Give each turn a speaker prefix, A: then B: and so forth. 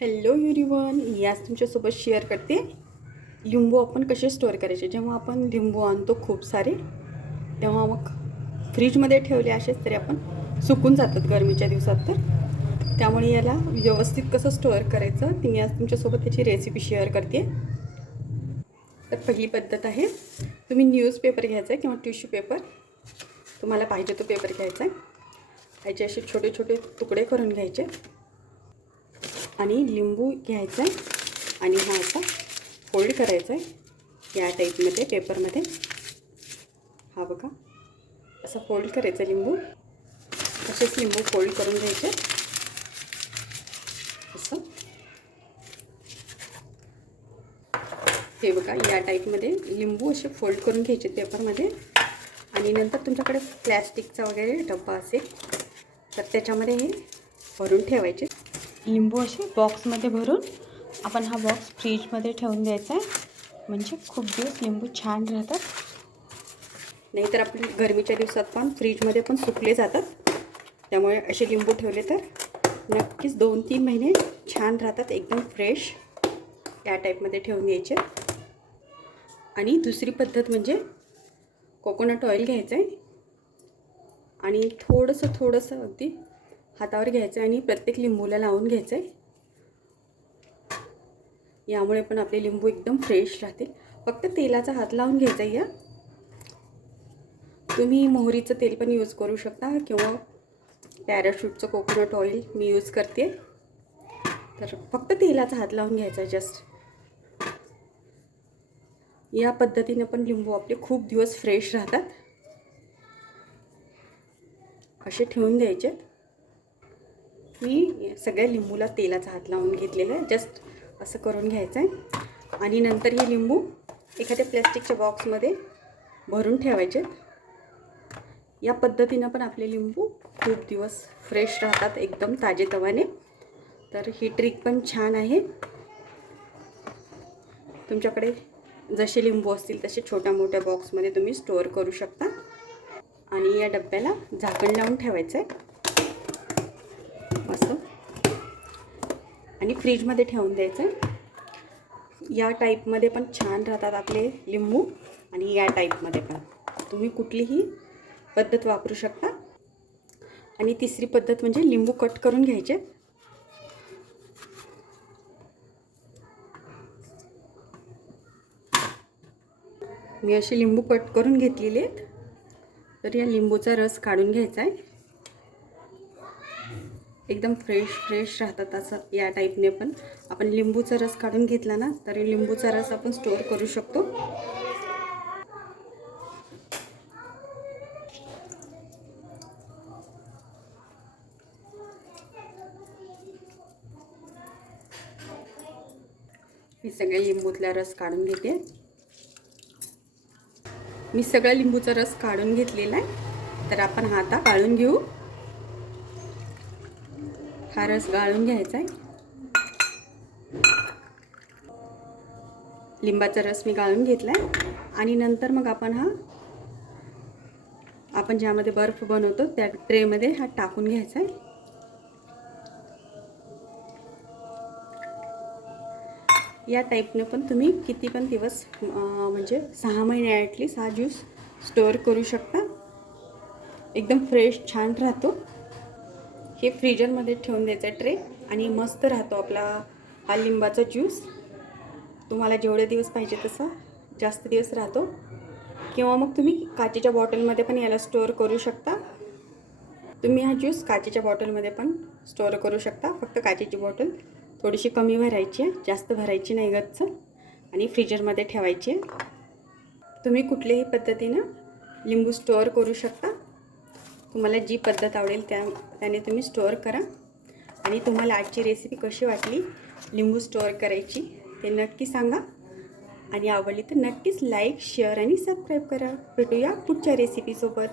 A: Hello युरिवन मी आज तुमच्यासोबत share करते लिंबू आपण कसे स्टोअर करायचे. जेव्हा आपण लिंबू आणतो खूप सारे तेव्हा मग फ्रीजमध्ये ठेवले असेच तरी आपण सुकून जातात गरमीच्या दिवसात तर. त्यामुळे याला व्यवस्थित कसं स्टोअर करायचं ती मी आज तुमच्यासोबत त्याची रेसिपी शेअर करते. तर पहिली पद्धत आहे तुम्ही न्यूजपेपर घ्यायचा आहे किंवा टिश्यू पेपर तुम्हाला पाहिजे तो पेपर घ्यायचा आहे याचे असे छोटे छोटे तुकडे करून घ्यायचे. आणि लिंबू घ्यायचा आहे. आणि हा असा फोल्ड करायचा आहे. या टाईपमध्ये पेपरमध्ये हा बघा. असा फोल्ड करायचा लिंबू. असेच लिंबू फोल्ड करून घ्यायचे. असं. हे बघा या टाईपमध्ये लिंबू असे फोल्ड करून घ्यायचे पेपरमध्ये आणि नंतर तुमच्याकडे प्लॅस्टिकचा वगैरे डब्बा असेल तर त्याच्यामध्ये हे भरून ठेवायचे. लिंबू असे बॉक्समध्ये भरून आपण हा बॉक्स फ्रीजमध्ये ठेवून द्यायचा आहे. म्हणजे खूप दिवस लिंबू छान राहतात. नाहीतर आपले गरमीच्या दिवसात पण फ्रीजमध्ये पण सुकले जातात. त्यामुळे असे लिंबू ठेवले तर नक्कीच दोन तीन महिने छान राहतात एकदम फ्रेश या टाईपमध्ये ठेवून द्यायचे. आणि दुसरी पद्धत म्हणजे कोकोनट ऑइल घ्यायचं आहे आणि थोडंसं थोडंसं अगदी हातावर घ्यायचं आहे आणि प्रत्येक लिंबूला लावून घ्यायचं आहे यामुळे पण आपले लिंबू एकदम फ्रेश राहतील. फक्त तेलाचा हात लावून घ्यायचा आहे या. तुम्ही मोहरीचं तेल पण यूज करू शकता किंवा पॅराशूटचं कोकोनट ऑइल मी यूज करते. तर फक्त तेलाचा हात लावून घ्यायचा जस्ट या पद्धतीने पण लिंबू आपले खूप दिवस फ्रेश राहतात. असे ठेवून द्यायचे मी सगळ्या लिंबूला तेलाचा हात लावून घेतलेला आहे. जस्ट असं करून घ्यायचं आहे आणि नंतर हे लिंबू एखाद्या प्लॅस्टिकच्या बॉक्समध्ये भरून ठेवायचे. या पद्धतीनं पण आपले लिंबू खूप दिवस फ्रेश राहतात एकदम ताजेतवाने. तर ही ट्रिक पण छान आहे. तुमच्याकडे जसे लिंबू असतील तसे छोट्या मोठ्या बॉक्समध्ये तुम्ही स्टोअर करू शकता. आणि या डब्याला झाकण लावून ठेवायचं आहे असं आणि फ्रीजमध्ये ठेवून द्यायचं. आहे या टाईपमध्ये पण छान राहतात आपले लिंबू आणि या टाईपमध्ये पण. तुम्ही कुठलीही पद्धत वापरू शकता. आणि तिसरी पद्धत म्हणजे लिंबू कट करून घ्यायचे. मी असे लिंबू कट करून घेतलेले आहेत. तर या लिंबूचा रस काढून घ्यायचा आहे. एकदम फ्रेश फ्रेश राहतात असं या टाईपने पण. आपण लिंबूचा रस काढून घेतला ना तरी लिंबूचा रस आपण स्टोअर करू शकतो. मी सगळ्या लिंबूतला रस काढून घेते. मी सगळ्या लिंबूचा रस काढून घेतलेला आहे. तर आपण हा आता घेऊ. हा रस गाळून घ्यायचा आहे. लिंबाचा रस मी गाळून घेतला आहे आणि नंतर मग आपण हा आपण ज्यामध्ये बर्फ बनवतो त्या ट्रेमध्ये हा टाकून घ्यायचा आहे. या टाईपने पण तुम्ही किती पण दिवस म्हणजे सहा महिने ॲटलीस्ट हा ज्यूस स्टोअर करू शकता. एकदम फ्रेश छान राहतो. हे फ्रीजरमध्ये ठेवून द्यायचा ट्रे. आणि मस्त राहतो आपला हा लिंबाचा ज्यूस तुम्हाला जेवढे दिवस पाहिजे तसा जास्त दिवस राहतो. किंवा मग तुम्ही काचेच्या बॉटलमध्ये पण याला स्टोअर करू शकता. तुम्ही हा ज्यूस काचेच्या बॉटलमध्ये पण स्टोअर करू शकता. फक्त काचेची बॉटल थोडीशी कमी भरायची आहे. जास्त भरायची नाही गच्च. आणि फ्रीजरमध्ये ठेवायची आहे. तुम्ही कुठल्याही पद्धतीनं लिंबू स्टोअर करू शकता. तुम्हाला जी पद्धत आवडेल त्या त्याने तुम्ही स्टोअर करा. आणि तुम्हाला आजची रेसिपी कशी वाटली लिंबू स्टोअर करायची ते नक्की सांगा. आणि आवडली तर नक्कीच लाईक शेअर आणि सबस्क्राईब करा. भेटूया पुढच्या रेसिपीसोबत